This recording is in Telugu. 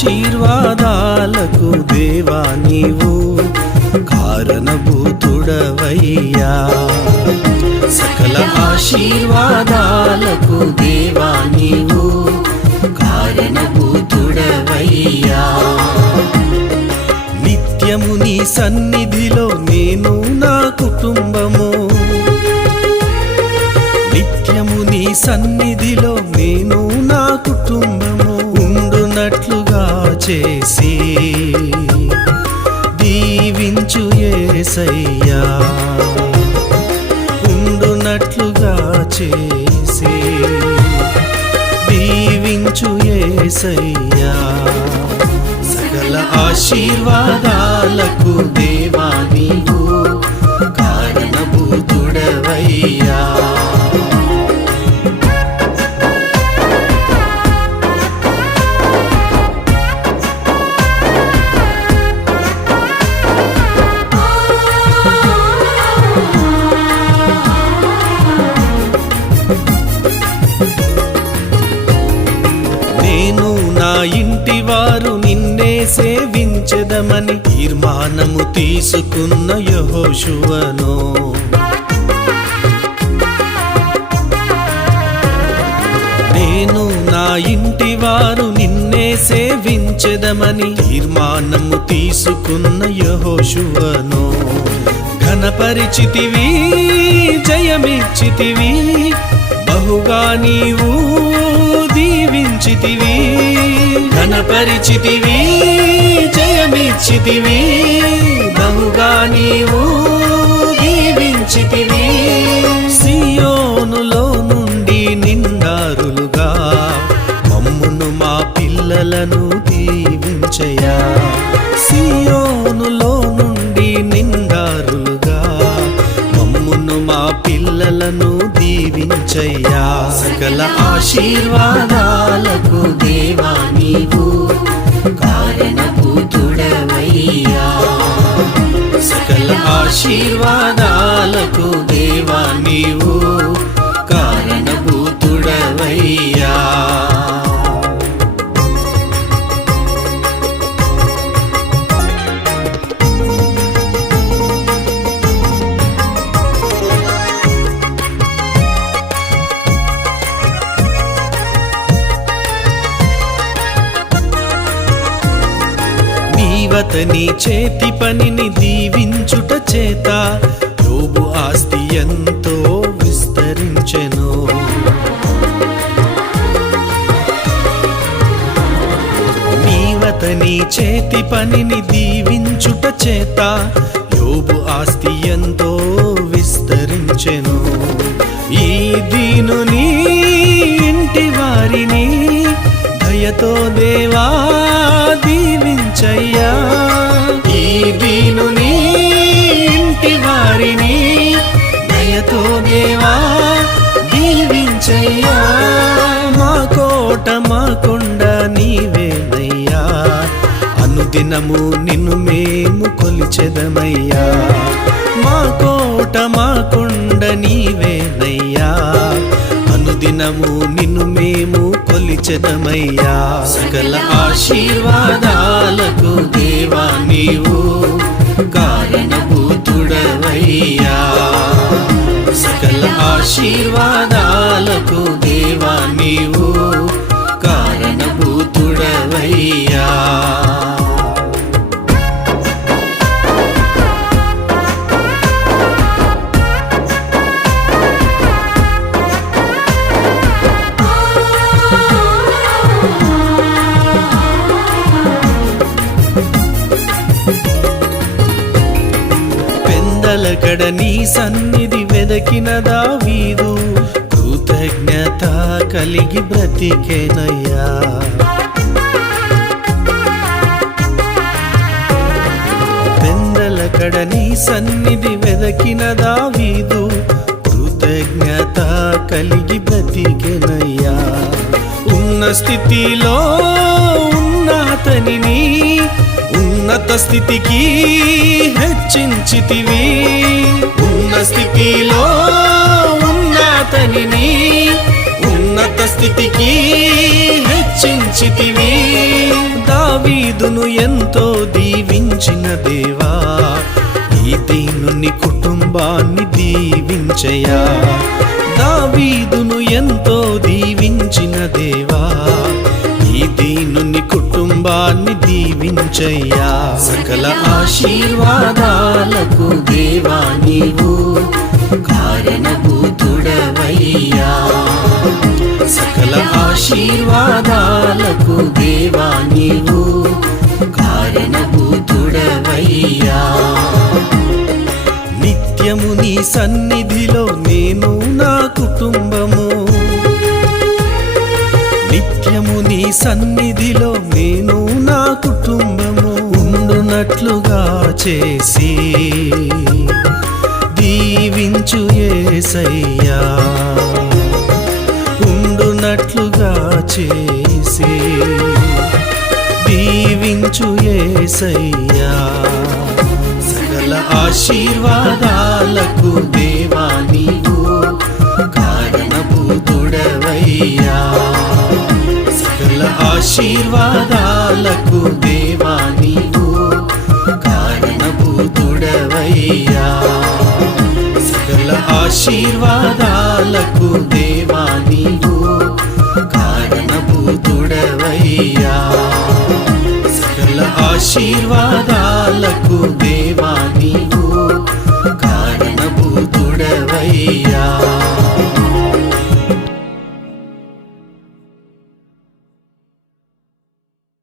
ఆశీర్వాదాలకు దేవా నీవు కారణభూతుడవయ్యా. సకల ఆశీర్వాదాలకు దేవా నీవు కారణభూతుడవయ్యా. నిత్యము నీ సన్నిధిలో నేను నా కుటుంబము. నిత్యము నీ సన్నిధిలో నేను నా కుటుంబము. చేసి దీవించు ఏసయ్యా. ఉండునట్లుగా చేసి దీవించు ఏసయ్యా. సకల ఆశీర్వాదాలకు దేవా కారణభూతుడవయ్యా. నేను నా ఇంటి వారు నిన్నే సేవించదమని తీర్మానము తీసుకున్న యహోశువను నేను నా ఇంటి వారు నిన్నే సేవించదమని తీర్మానము తీసుకున్న యహోశువను ఘనపరిచితివి జయమిచ్చితివి బహుగా నీవు దీవించితివి ఘనపరిచితివి జయమిచ్చితివి. బహుగా నీవు దీవించయ్యా సకల ఆశీర్వాదాలకు దేవా నీవు కారణభూతుడవయ్యా. సకల ఆశీర్వాదాలకు దేవా నీవు నీవతని చేతి పనిని దీవించుట చేత యోబు ఆస్తి ఎంతో విస్తరించెను. నీ చేతి పనిని దీవించుట చేత యోబు ఆస్తి ఎంతో విస్తరించెను. ఈ దీనుని ఇంటి వారిని దయతో దేవా దీవించయ్యా ఈ దీనుని ఇంటి వారిని దయతో దేవా దీవించయ్యా. మా కోట మా కొండ నీవేనయ్యా. అనుదినము నిన్ను మేము కొలిచెదమయ్యా. మా కోట మా కొండ నీవేనయ్యా. అనుదినము నిన్ను మేము కొలిచెదమయ్యా. సకల ఆశీర్వాదాలకు దేవా నీవు కారణభూతుడవయ్యా. సకల ఆశీర్వాదాలకు దేవా నీవు పెందలకడ నీ సన్నిధి వెదకిన దావీదు కృతజ్ఞత కలిగి బ్రతికేనయ్యా. పెందలకడ నీ సన్నిధి వెదకిన దావీదు కృతజ్ఞత కలిగి బ్రతికెనయ్యా. ఉన్న స్థితిలో ఉన్నతనిని ఉన్నత స్థితికి హెచ్చించితివి. ఉన్న స్థితిలో ఉన్నతని ఉన్నత స్థితికి హెచ్చించితివి. దావీదును ఎంతో దీవించిన దేవా ఈ దీనుని కుటుంబాన్ని దీవించయా. దావీదును ఎంతో దీవించిన దేవా దీవించయ్యా సకల ఆశీర్వాదాలకు దేవా నీవు కారణభూతుడవయ్యా సకల ఆశీర్వాదాలకు దేవా నీవు కారణభూతుడవయ్యా నిత్యము నీ సన్నిధిలో నేను నా కుటుంబము. నిత్యము నీ సన్నిధిలో నేను కుటుంబము ఉండునట్లుగా చేసి దీవించు ఏసయ్యా. ఉండునట్లుగా చేసి దీవించు ఏసయ్యా. సకల ఆశీర్వాదాలకు దేవా కారణభూతుడవయ్యా. ఆశీర్వాదాలకు దేవా నీవు కారణభూతుడవయ్యా సకల ఆశీర్వాదాలకు దేవా నీవు కారణభూతుడవయ్యా సకల ఆశీర్వాదాలకు దేవా నీవు